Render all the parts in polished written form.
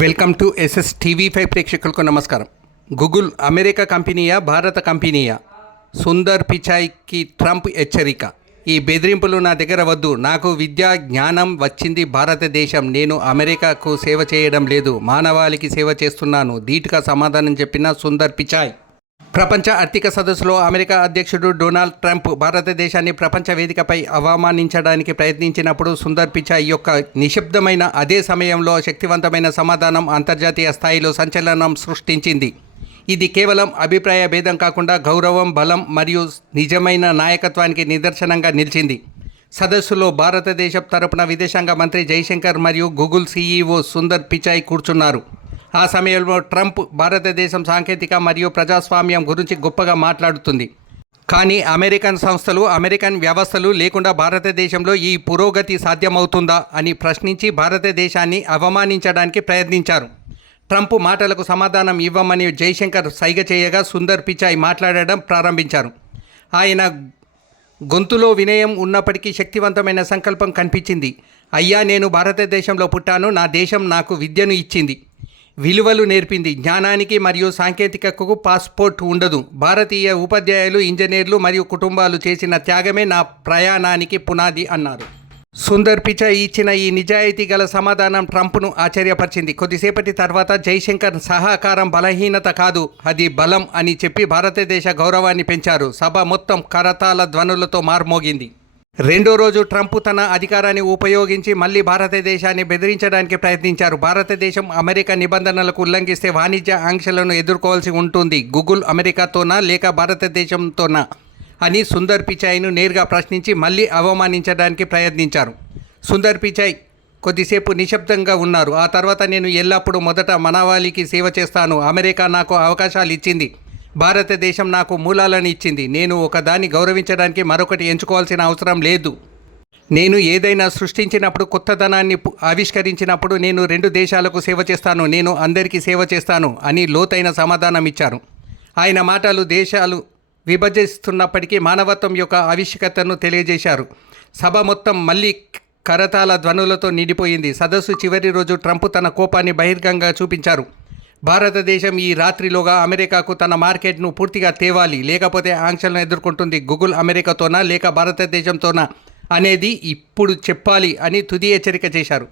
Welcome to SS TV 5 ప్రేక్షకులకు నమస్కారం. Google America కంపెనీయా, భారత కంపెనీయా? సుందర్ పిచాయ్కి ట్రంప్ హెచ్చరిక. ఈ బెదిరింపులు నా దగ్గర వద్దు. నాకు విద్యా జ్ఞానం వచ్చింది భారతదేశం. నేను అమెరికాకు సేవ చేయడం లేదు, మానవాళికి సేవ చేస్తున్నాను, ధీటుగా సమాధానం చెప్పిన సుందర్ పిచాయ్. ప్రపంచ ఆర్థిక సదస్సులో అమెరికా అధ్యక్షుడు డొనాల్డ్ ట్రంప్ భారతదేశాన్ని ప్రపంచ వేదికపై అవమానించడానికి ప్రయత్నించినప్పుడు సుందర్ పిచాయ్ యొక్క నిశ్శబ్దమైన అదే సమయంలో శక్తివంతమైన సమాధానం అంతర్జాతీయ స్థాయిలో సంచలనం సృష్టించింది. ఇది కేవలం అభిప్రాయ భేదం కాకుండా గౌరవం, బలం మరియు నిజమైన నాయకత్వానికి నిదర్శనంగా నిలిచింది. సదస్సులో భారతదేశం తరపున విదేశాంగ మంత్రి జైశంకర్ మరియు గూగుల్ సీఈఓ సుందర్ పిచాయ్ కూర్చున్నారు. ఆ సమయంలో ట్రంప్ భారతదేశం సాంకేతిక మరియు ప్రజాస్వామ్యం గురించి గొప్పగా మాట్లాడుతుంది. కానీ అమెరికన్ సంస్థలు, అమెరికన్ వ్యవస్థలు లేకుండా భారతదేశంలో ఈ పురోగతి సాధ్యమవుతుందా అని ప్రశ్నించి భారతదేశాన్ని అవమానించడానికి ప్రయత్నించారు. ట్రంప్ మాటలకు సమాధానం ఇవ్వమని జైశంకర్ సైగ చేయగా సుందర్ పిచాయ్ మాట్లాడడం ప్రారంభించారు. ఆయన గొంతులో వినయం ఉన్నప్పటికీ శక్తివంతమైన సంకల్పం కనిపించింది. అయ్యా, నేను భారతదేశంలో పుట్టాను. నా దేశం నాకు విద్యను ఇచ్చింది, విలువలు నేర్పింది. జ్ఞానానికి మరియు సాంకేతికతకు పాస్పోర్ట్ ఉండదు. భారతీయ ఉపాధ్యాయులు, ఇంజనీర్లు మరియు కుటుంబాలు చేసిన త్యాగమే నా ప్రయాణానికి పునాది అన్నారు. సుందర్ పిచాయ్ ఇచ్చిన ఈ నిజాయితీ గల సమాధానం ట్రంప్ను ఆశ్చర్యపరిచింది. కొద్దిసేపటి తర్వాత జైశంకర్ సహకారం బలహీనత కాదు, అది బలం అని చెప్పి భారతదేశ గౌరవాన్ని పెంచారు. సభ మొత్తం కరతాళ ధ్వనులతో మార్మోగింది. రెండో రోజు ట్రంప్ తన అధికారాన్ని ఉపయోగించి మళ్ళీ భారతదేశాన్ని బెదిరించడానికి ప్రయత్నించారు. భారతదేశం అమెరికా నిబంధనలకు ఉల్లంఘిస్తే వాణిజ్య ఆంక్షలను ఎదుర్కోవాల్సి ఉంటుంది. గూగుల్ అమెరికాతోనా లేక భారతదేశంతోనా అని సుందర్ పిచాయ్ను నేరుగా ప్రశ్నించి మళ్ళీ అవమానించడానికి ప్రయత్నించారు. సుందర్ పిచాయ్ కొద్దిసేపు నిశ్శబ్దంగా ఉన్నారు. ఆ తర్వాత, నేను ఎల్లప్పుడూ మొదట మానవాళికి సేవ చేస్తాను. అమెరికా నాకు అవకాశాలు ఇచ్చింది, భారతదేశం నాకు మూలాలను ఇచ్చింది. నేను ఒకదాన్ని గౌరవించడానికి మరొకటి ఎంచుకోవాల్సిన అవసరం లేదు. నేను ఏదైనా సృష్టించినప్పుడు, కొత్తదనాన్ని ఆవిష్కరించినప్పుడు నేను 2 దేశాలకు సేవ చేస్తాను, నేను అందరికీ సేవ చేస్తాను అని లోతైన సమాధానం ఇచ్చారు. ఆయన మాటలు దేశాలు విభజిస్తున్నప్పటికీ మానవత్వం యొక్క ఆవశ్యకతను తెలియజేశారు. సభ మొత్తం మళ్ళీ కరతాళ ధ్వనులతో నిండిపోయింది. సదస్సు చివరి రోజు ట్రంప్ తన కోపాన్ని బహిర్గంగా చూపించారు. భారతదేశం ఈ రాత్రిలోగా అమెరికాకు తన మార్కెట్ను పూర్తిగా తేవాలి, లేకపోతే ఆంక్షలను ఎదుర్కొంటుంది. గూగుల్ అమెరికాతోనా లేక భారతదేశంతోనా అనేది ఇప్పుడు చెప్పాలి అని తుది హెచ్చరిక చేశారు.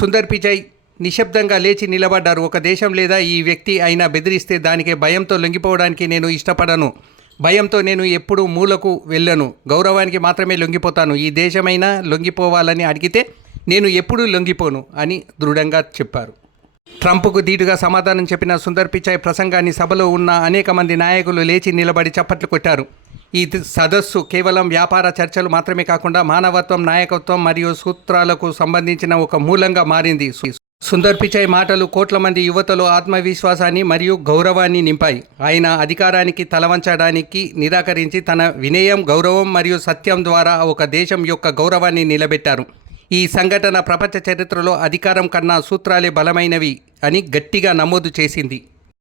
సుందర్ పిచాయ్ నిశ్శబ్దంగా లేచి నిలబడ్డారు. ఒక దేశం లేదా ఈ వ్యక్తి అయినా బెదిరిస్తే దానికి భయంతో లొంగిపోవడానికి నేను ఇష్టపడను. భయంతో నేను ఎప్పుడూ మూలకు వెళ్ళను. గౌరవానికి మాత్రమే లొంగిపోతాను. ఈ దేశమైనా లొంగిపోవాలని అడిగితే నేను ఎప్పుడూ లొంగిపోను అని దృఢంగా చెప్పారు. ట్రంప్కు ధీటుగా సమాధానం చెప్పిన సుందర్ పిచాయ్ ప్రసంగాన్ని సభలో ఉన్న అనేక మంది నాయకులు లేచి నిలబడి చప్పట్లు కొట్టారు. ఈ సదస్సు కేవలం వ్యాపార చర్చలు మాత్రమే కాకుండా మానవత్వం, నాయకత్వం మరియు సూత్రాలకు సంబంధించిన ఒక మూలంగా మారింది. సుందర్ పిచాయ్ మాటలు కోట్ల మంది యువతలో ఆత్మవిశ్వాసాన్ని మరియు గౌరవాన్ని నింపాయి. ఆయన అధికారానికి తలవంచడానికి నిరాకరించి తన వినయం, గౌరవం మరియు సత్యం ద్వారా ఒక దేశం యొక్క గౌరవాన్ని నిలబెట్టారు. ఈ సంఘటన ప్రపంచ చరిత్రలో అధికారం కన్నా సూత్రాలే బలమైనవి అని గట్టిగా నమోదు చేసింది.